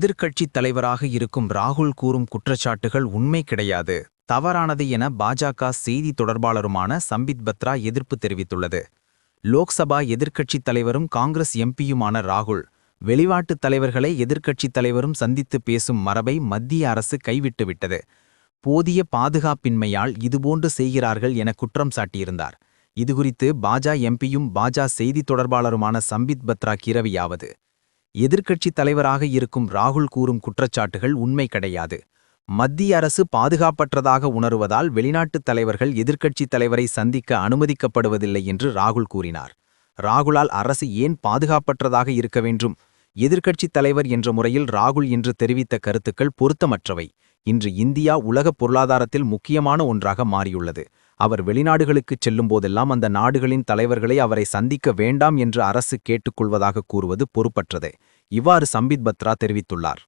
எதிர்க்கட்சித் தலைவராக இருக்கும் ராகுல் கூறும் குற்றச்சாட்டுகள் உண்மை கிடையாது, தவறானது என பாஜக செய்தி தொடர்பாளருமான சம்பித் பத்ரா எதிர்ப்பு தெரிவித்துள்ளது. லோக்சபா எதிர்க்கட்சித் தலைவரும் காங்கிரஸ் எம்பியுமான ராகுல், வெளிநாட்டுத் தலைவர்களை எதிர்க்கட்சித் தலைவரும் சந்தித்து பேசும் மரபை மத்திய அரசு கைவிட்டுவிட்டது. போதிய பாதுகாப்பின்மையால் இதுபோன்று செய்கிறார்கள் என குற்றம் சாட்டியிருந்தார். இதுகுறித்து எம்பியும் செய்தி தொடர்பாளருமான சம்பித் பத்ரா கிரவியாவது: எதிர்க்கட்சித் தலைவராக இருக்கும் ராகுல் கூறும் குற்றச்சாட்டுகள் உண்மை கிடையாது. மத்திய அரசு பாதுகாப்பற்றதாக உணருவதால் வெளிநாட்டுத் தலைவர்கள் எதிர்க்கட்சித் தலைவரை சந்திக்க அனுமதிக்கப்படுவதில்லை என்று ராகுல் கூறினார். ராகுலால் அரசு ஏன் பாதுகாப்பற்றதாக இருக்க வேண்டும்? எதிர்க்கட்சித் தலைவர் என்ற முறையில் ராகுல் இன்று தெரிவித்த கருத்துக்கள் பொருத்தமற்றவை. இன்று இந்தியா உலக பொருளாதாரத்தில் முக்கியமான ஒன்றாக மாறியுள்ளது. அவர் வெளிநாடுகளுக்குச் செல்லும்போதெல்லாம் அந்த நாடுகளின் தலைவர்களை அவரை சந்திக்க வேண்டாம் என்று அரசு கேட்டுக்கொள்வதாக கூறுவது பொறுப்பற்றதே. இவ்வாறு சம்பித் பத்ரா தெரிவித்துள்ளார்.